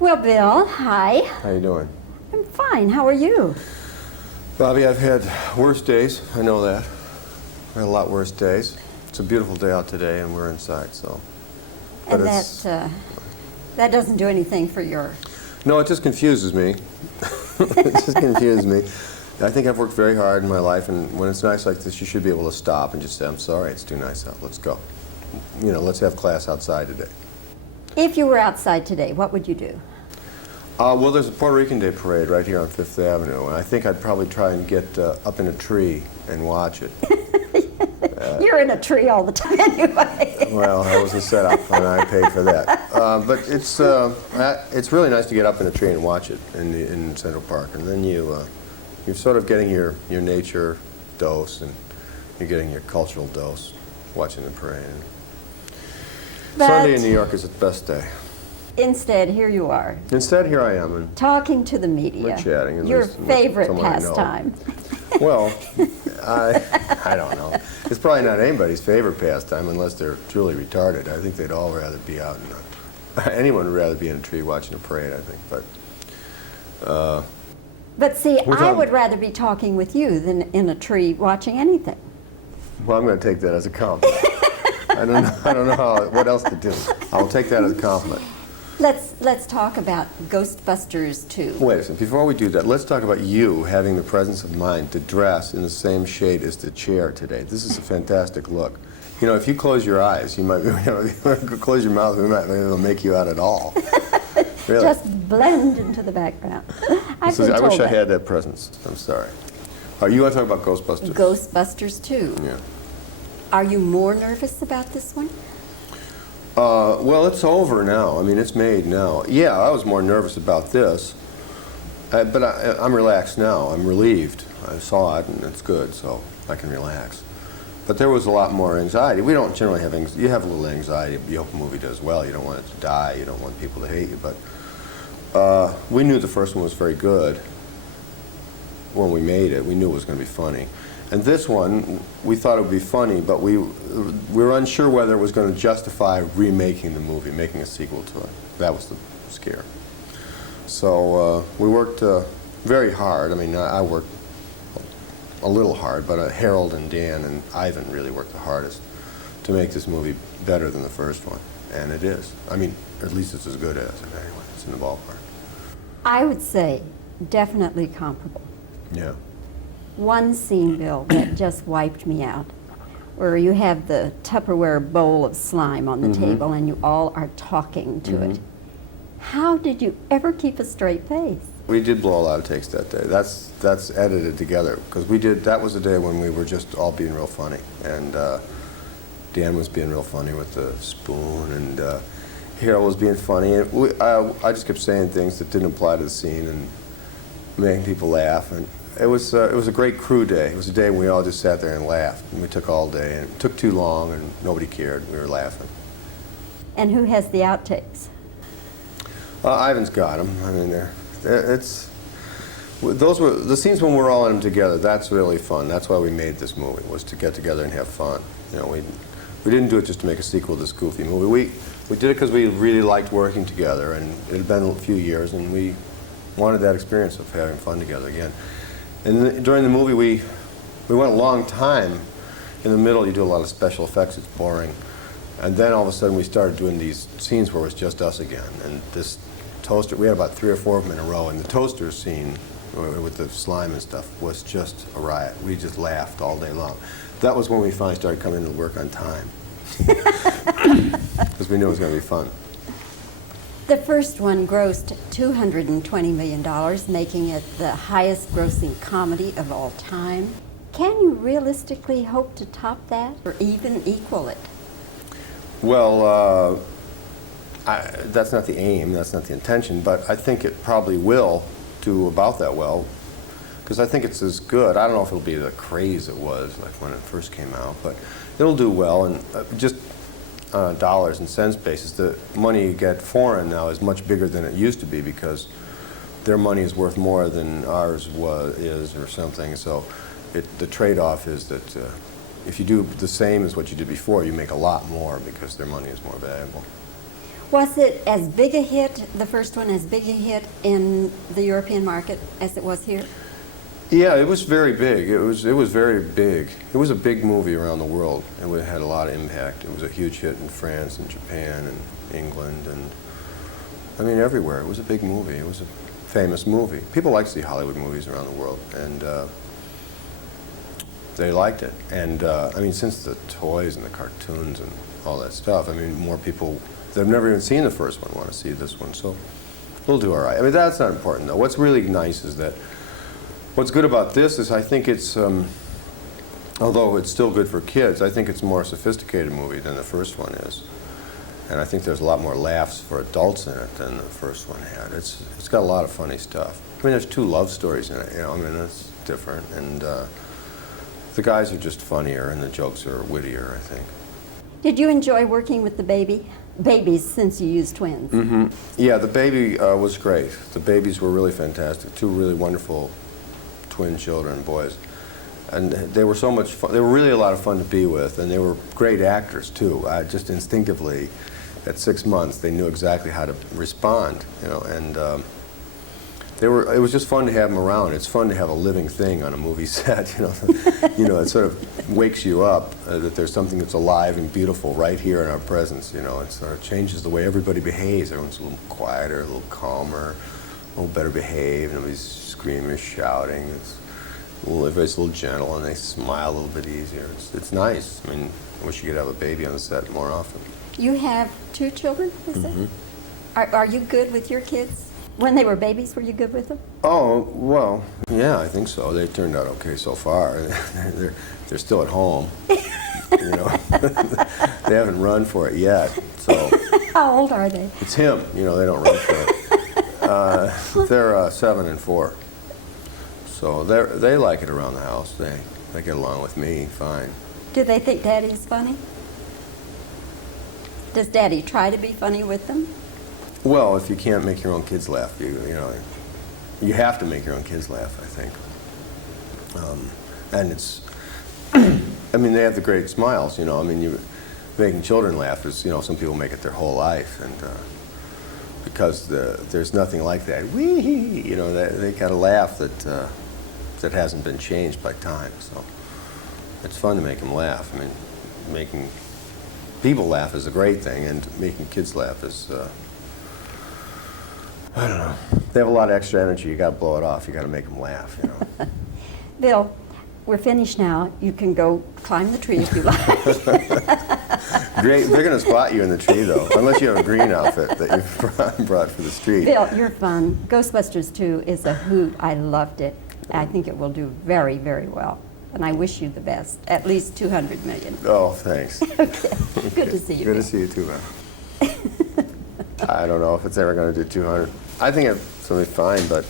Well, Bill, hi. How you doing? I'm fine. How are you? Bobbie, I've had worse days. I know that. I've had a lot worse days. It's a beautiful day out today, and we're inside, so. But And that doesn't do anything for your... No, it just confuses me. It just confuses me. I think I've worked very hard in my life, and when it's nice like this, you should be able to stop and just say, I'm sorry, it's too nice out. Let's go. You know, let's have class outside today. If you were outside today, what would you do? Well, there's a Puerto Rican Day parade right here on Fifth Avenue, and I think I'd probably try and get up in a tree and watch it. You're in a tree all the time anyway. Well, that was a setup, and I paid for that. But it's really nice to get up in a tree and watch it in Central Park, and then you're sort of getting your nature dose, and you're getting your cultural dose watching the parade. But Sunday in New York is the best day. instead, here you are, Instead, here I am, and talking to the media. we're chatting. at Your least with favorite someone I know. pastime. Well, I don't know. It's probably not anybody's favorite pastime unless they're truly retarded. I think they'd all rather be out in anyone would rather be in a tree watching a parade, I think. But see, We're I talking- would rather be talking with you than in a tree watching anything. Well, I'm going to take that as a compliment. I don't know what else to do. I'll take that as a compliment. Let's talk about Ghostbusters II. Wait a second. Before we do that, let's talk about you having the presence of mind to dress in the same shade as the chair today. This is a fantastic look. You know, if you close your eyes, you might, close your mouth, it'll make you out at all. Really. Just blend into the background. I've been I told wish I that. had that presence. I'm sorry. You want to talk about Ghostbusters? Ghostbusters II. Yeah. Are you more nervous about this one? Well, it's over now. I mean, it's made now. Yeah, I was more nervous about this, but I'm relaxed now. I'm relieved. I saw it, and it's good, so I can relax. But there was a lot more anxiety. We don't generally have anxiety. You have a little anxiety. You hope a movie does well. You don't want it to die. You don't want people to hate you. But we knew the first one was very good when we made it. We knew it was going to be funny. And this one, we thought it would be funny, but we were unsure whether it was going to justify remaking the movie, making a sequel to it. That was the scare. So we worked very hard. I mean, I worked a little hard, but Harold and Dan and Ivan really worked the hardest to make this movie better than the first one. And it is. I mean, at least it's as good as it anyway. It's in the ballpark. I would say definitely comparable. Yeah. One scene, Bill, that just wiped me out, where you have the Tupperware bowl of slime on the table and you all are talking to it. How did you ever keep a straight face? We did blow a lot of takes that day. That's edited together because that was the day when we were just all being real funny, and Dan was being real funny with the spoon, and Harold was being funny. And I just kept saying things that didn't apply to the scene and making people laugh, and it was a great crew day. It was a day when we all just sat there and laughed, and we took all day, and it took too long, and nobody cared. We were laughing. And who has the outtakes? Ivan's got them. I mean, those were the scenes when we're all in them together. That's really fun. That's why we made this movie, was to get together and have fun. You know, we didn't do it just to make a sequel to this goofy movie. We did it because we really liked working together, and it had been a few years, and we wanted that experience of having fun together again. And during the movie, we went a long time. In the middle, you do a lot of special effects. It's boring. And then all of a sudden, we started doing these scenes where it was just us again. And this toaster, we had about 3 or 4 of them in a row. And the toaster scene with the slime and stuff was just a riot. We just laughed all day long. That was when we finally started coming to work on time. Because we knew it was going to be fun. The first one grossed $220 million, making it the highest grossing comedy of all time. Can you realistically hope to top that or even equal it? Well, that's not the aim, that's not the intention, but I think it probably will do about that well, because I think it's as good. I don't know if it'll be the craze it was like when it first came out, but it'll do well, and just on a dollars and cents basis, the money you get foreign now is much bigger than it used to be because their money is worth more than ours is or something. So the trade-off is that if you do the same as what you did before, you make a lot more because their money is more valuable. Was it as big a hit, the first one, as big a hit in the European market as it was here? Yeah, it was very big. It was very big. It was a big movie around the world. It had a lot of impact. It was a huge hit in France and Japan and England and, I mean, everywhere. It was a big movie. It was a famous movie. People like to see Hollywood movies around the world, and they liked it. And I mean, since the toys and the cartoons and all that stuff, I mean, more people that have never even seen the first one want to see this one, so we'll do all right. I mean, that's not important, though. What's really nice is that what's good about this is I think it's, although it's still good for kids, I think it's a more sophisticated movie than the first one is. And I think there's a lot more laughs for adults in it than the first one had. It's got a lot of funny stuff. I mean, there's 2 love stories in it, you know, I mean, that's different. And the guys are just funnier and the jokes are wittier, I think. Did you enjoy working with the babies since you used twins? Mm-hmm. Yeah, the baby was great. The babies were really fantastic. 2 really wonderful twin children, boys. And they were so much fun. They were really a lot of fun to be with, and they were great actors, too. Just instinctively, at 6 months, they knew exactly how to respond, you know, and it was just fun to have them around. It's fun to have a living thing on a movie set, you know. You know, it sort of wakes you up that there's something that's alive and beautiful right here in our presence, you know. It sort of changes the way everybody behaves. Everyone's a little quieter, a little calmer, a little better behaved. Nobody's screaming or shouting. Everybody's a little gentle, and they smile a little bit easier. It's nice. I mean, I wish you could have a baby on the set more often. You have 2 children, is it? Are you good with your kids? When they were babies, were you good with them? Oh, well, yeah, I think so. They turned out okay so far. They're still at home. You know, they haven't run for it yet. So How old are they? it's him. You know, they don't run for it. They're 7 and 4. So they like it around the house. They get along with me fine. Do they think Daddy's funny? Does Daddy try to be funny with them? Well, if you can't make your own kids laugh, you know, you have to make your own kids laugh, I think. And it's, I mean, they have the great smiles, you know. I mean, making children laugh is, you know, some people make it their whole life, and because there's nothing like that. Wee, you know, they got a laugh that hasn't been changed by time. So it's fun to make them laugh. I mean, making people laugh is a great thing, and making kids laugh is. I don't know. They have a lot of extra energy. You got to blow it off. You got to make them laugh, you know. Bill, we're finished now. You can go climb the tree if you like. Great. They're going to spot you in the tree, though, unless you have a green outfit that you've brought for the street. Bill, you're fun. Ghostbusters 2 is a hoot. I loved it. I think it will do very, very well. And I wish you the best. At least 200 million. Oh, thanks. Okay. Good to see you. Good Bill. to see you, too, man. I don't know if it's ever going to do 200. I think it's going to be fine, but